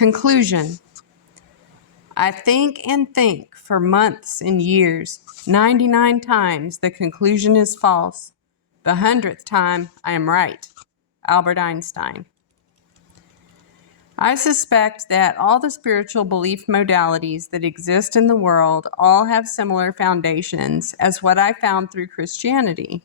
Conclusion. I think and think for months and years. 99 times the conclusion is false. The 100th time I am right. Albert Einstein. I suspect that all the spiritual belief modalities that exist in the world all have similar foundations as what I found through Christianity.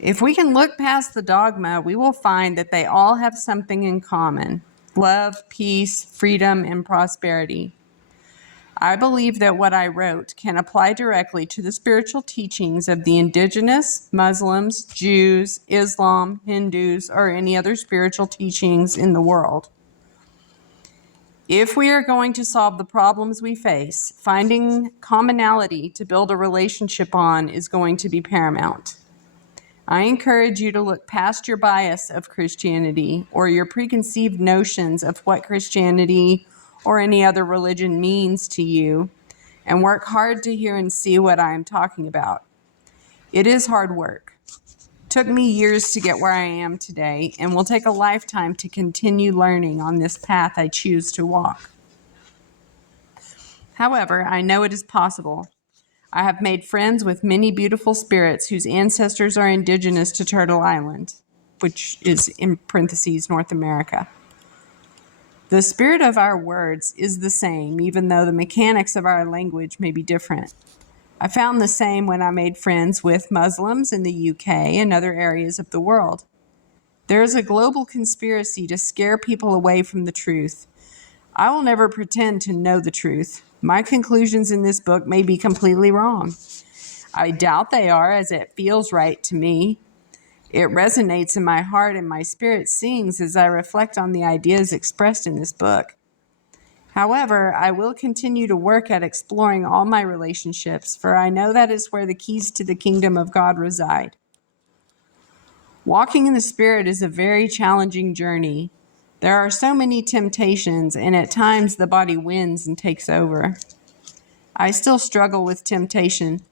If we can look past the dogma, we will find that they all have something in common: love, peace, freedom, and prosperity. I believe that what I wrote can apply directly to the spiritual teachings of the indigenous, Muslims, Jews, Islam, Hindus, or any other spiritual teachings in the world. If we are going to solve the problems we face, finding commonality to build a relationship on is going to be paramount. I encourage you to look past your bias of Christianity or your preconceived notions of what Christianity or any other religion means to you, and work hard to hear and see what I am talking about. It is hard work. Took me years to get where I am today, and will take a lifetime to continue learning on this path I choose to walk. However, I know it is possible. I have made friends with many beautiful spirits whose ancestors are indigenous to Turtle Island, which is in parentheses North America. The spirit of our words is the same, even though the mechanics of our language may be different. I found the same when I made friends with Muslims in the UK and other areas of the world. There is a global conspiracy to scare people away from the truth. I will never pretend to know the truth. My conclusions in this book may be completely wrong. I doubt they are, as it feels right to me. It resonates in my heart, and my spirit sings as I reflect on the ideas expressed in this book. However, I will continue to work at exploring all my relationships, for I know that is where the keys to the kingdom of God reside. Walking in the Spirit is a very challenging journey. There are so many temptations, and at times the body wins and takes over. I still struggle with temptation.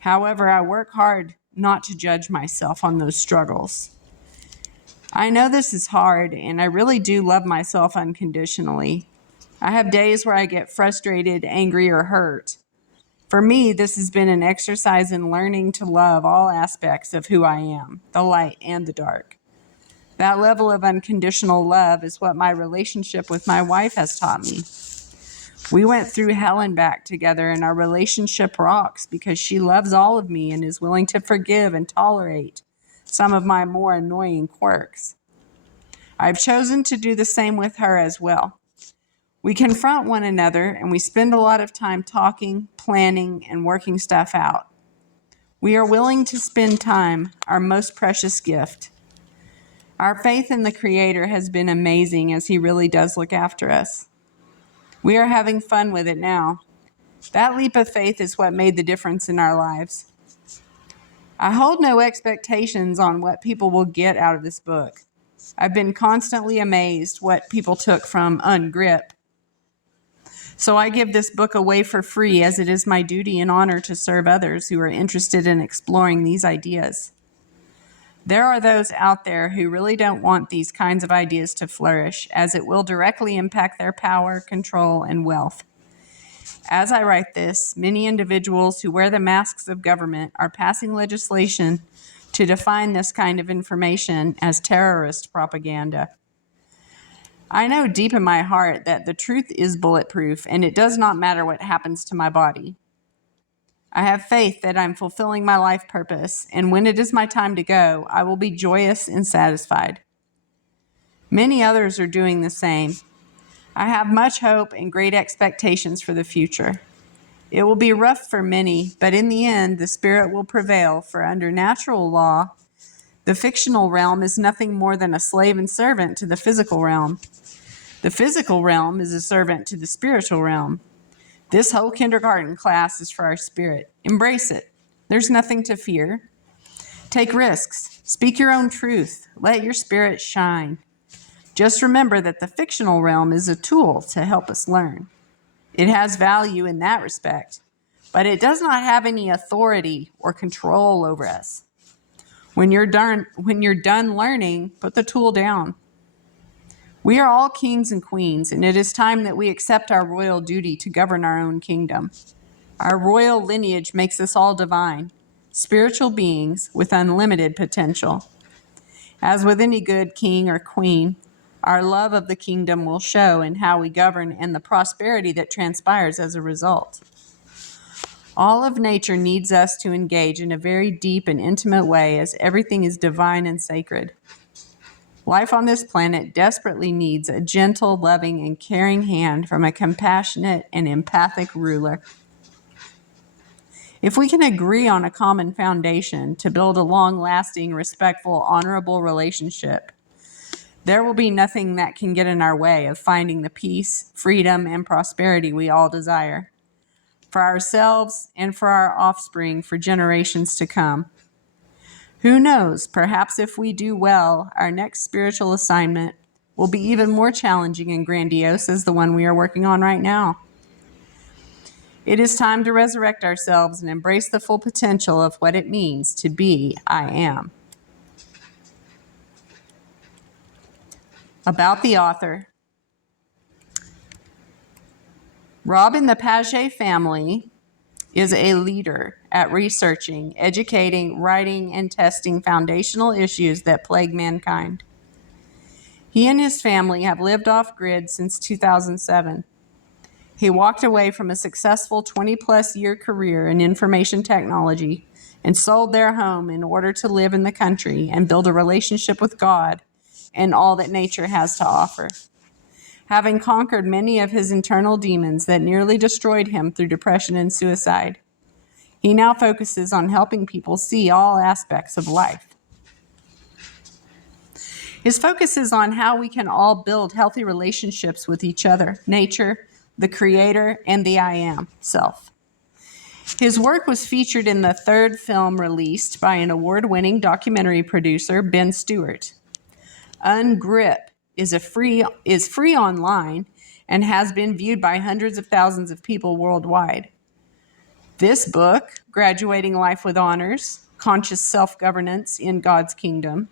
However, I work hard not to judge myself on those struggles. I know this is hard, and I really do love myself unconditionally. I have days where I get frustrated, angry, or hurt. For me, this has been an exercise in learning to love all aspects of who I am, the light and the dark. That level of unconditional love is what my relationship with my wife has taught me. We went through hell and back together, and our relationship rocks because she loves all of me and is willing to forgive and tolerate some of my more annoying quirks. I've chosen to do the same with her as well. We confront one another, and we spend a lot of time talking, planning, and working stuff out. We are willing to spend time, our most precious gift. Our faith in the Creator has been amazing, as He really does look after us. We are having fun with it now. That leap of faith is what made the difference in our lives. I hold no expectations on what people will get out of this book. I've been constantly amazed what people took from Ungrip. So I give this book away for free, as it is my duty and honor to serve others who are interested in exploring these ideas. There are those out there who really don't want these kinds of ideas to flourish, as it will directly impact their power, control, and wealth. As I write this, many individuals who wear the masks of government are passing legislation to define this kind of information as terrorist propaganda. I know deep in my heart that the truth is bulletproof, and it does not matter what happens to my body. I have faith that I'm fulfilling my life purpose, and when it is my time to go, I will be joyous and satisfied. Many others are doing the same. I have much hope and great expectations for the future. It will be rough for many, but in the end, the Spirit will prevail, for under natural law, the fictional realm is nothing more than a slave and servant to the physical realm. The physical realm is a servant to the spiritual realm. This whole kindergarten class is for our spirit. Embrace it. There's nothing to fear. Take risks. Speak your own truth. Let your spirit shine. Just remember that the fictional realm is a tool to help us learn. It has value in that respect, but it does not have any authority or control over us. When you're done learning, put the tool down. We are all kings and queens, and it is time that we accept our royal duty to govern our own kingdom. Our royal lineage makes us all divine, spiritual beings with unlimited potential. As with any good king or queen, our love of the kingdom will show in how we govern and the prosperity that transpires as a result. All of nature needs us to engage in a very deep and intimate way, as everything is divine and sacred. Life on this planet desperately needs a gentle, loving, and caring hand from a compassionate and empathic ruler. If we can agree on a common foundation to build a long-lasting, respectful, honorable relationship, there will be nothing that can get in our way of finding the peace, freedom, and prosperity we all desire, for ourselves and for our offspring for generations to come. Who knows, perhaps if we do well, our next spiritual assignment will be even more challenging and grandiose as the one we are working on right now. It is time to resurrect ourselves and embrace the full potential of what it means to be I am. About the author. Rob and the Paget family is a leader at researching, educating, writing, and testing foundational issues that plague mankind. He and his family have lived off-grid since 2007. He walked away from a successful 20-plus year career in information technology and sold their home in order to live in the country and build a relationship with God and all that nature has to offer. Having conquered many of his internal demons that nearly destroyed him through depression and suicide, he now focuses on helping people see all aspects of life. His focus is on how we can all build healthy relationships with each other, nature, the Creator, and the I Am self. His work was featured in the third film released by an award-winning documentary producer, Ben Stewart. Ungrip is free online and has been viewed by hundreds of thousands of people worldwide. This book, Graduating Life with Honors, Conscious Self-Governance in God's Kingdom,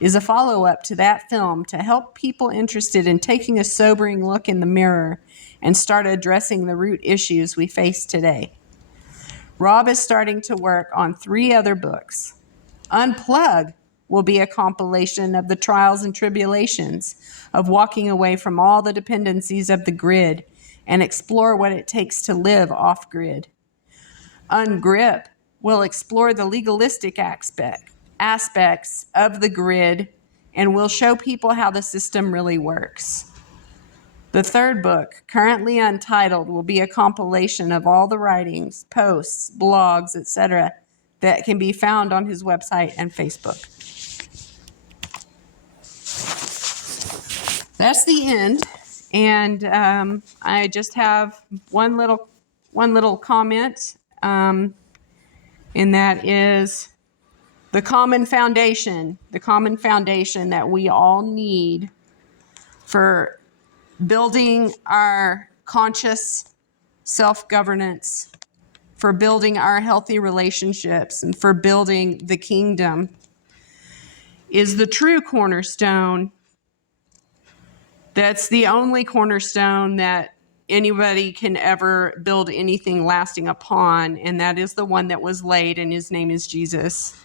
is a follow-up to that film to help people interested in taking a sobering look in the mirror and start addressing the root issues we face today. Rob is starting to work on 3 other books. Unplug will be a compilation of the trials and tribulations of walking away from all the dependencies of the grid and explore what it takes to live off-grid. Ungrip will explore the legalistic aspects of the grid and will show people how the system really works. The third book, currently untitled, will be a compilation of all the writings, posts, blogs, etc. that can be found on his website and Facebook. That's the end, and I just have one little comment, and that is the common foundation that we all need for building our conscious self-governance, for building our healthy relationships, and for building the kingdom is the true cornerstone. That's the only cornerstone that anybody can ever build anything lasting upon, and that is the one that was laid, and his name is Jesus.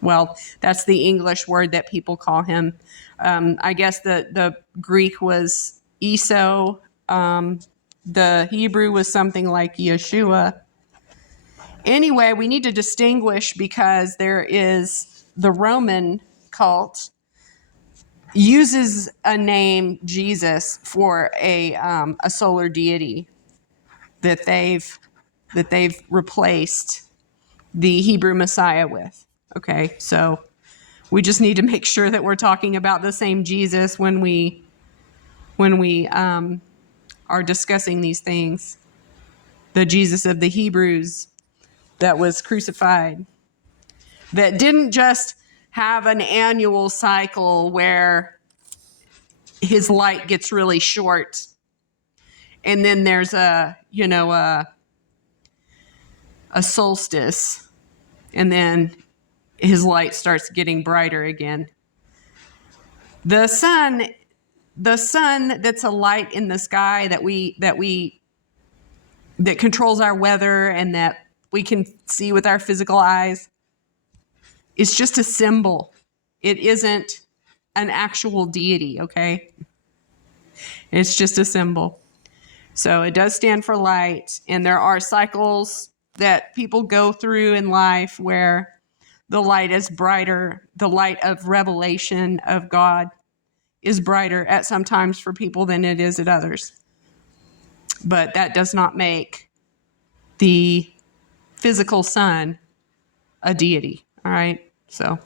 Well, that's the English word that people call him. I guess the Greek was Esau. The Hebrew was something like Yeshua. Anyway, we need to distinguish because there is the Roman cult uses a name Jesus for a solar deity that they've replaced the Hebrew Messiah with. Okay, so we just need to make sure that we're talking about the same Jesus when we are discussing these things. The Jesus of the Hebrews that was crucified, that didn't just have an annual cycle where his light gets really short and then there's a solstice and then his light starts getting brighter again. The sun the sun that's a light in the sky that controls our weather and that we can see with our physical eyes is just a symbol. It isn't an actual deity, okay? It's just a symbol. So it does stand for light, and there are cycles that people go through in life where the light is brighter. The light of revelation of God is brighter at some times for people than it is at others. But that does not make the physical sun a deity, all right? So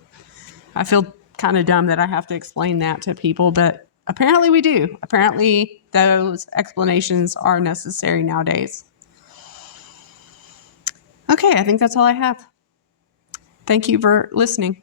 I feel kind of dumb that I have to explain that to people, but apparently we do. Apparently those explanations are necessary nowadays. Okay, I think that's all I have. Thank you for listening.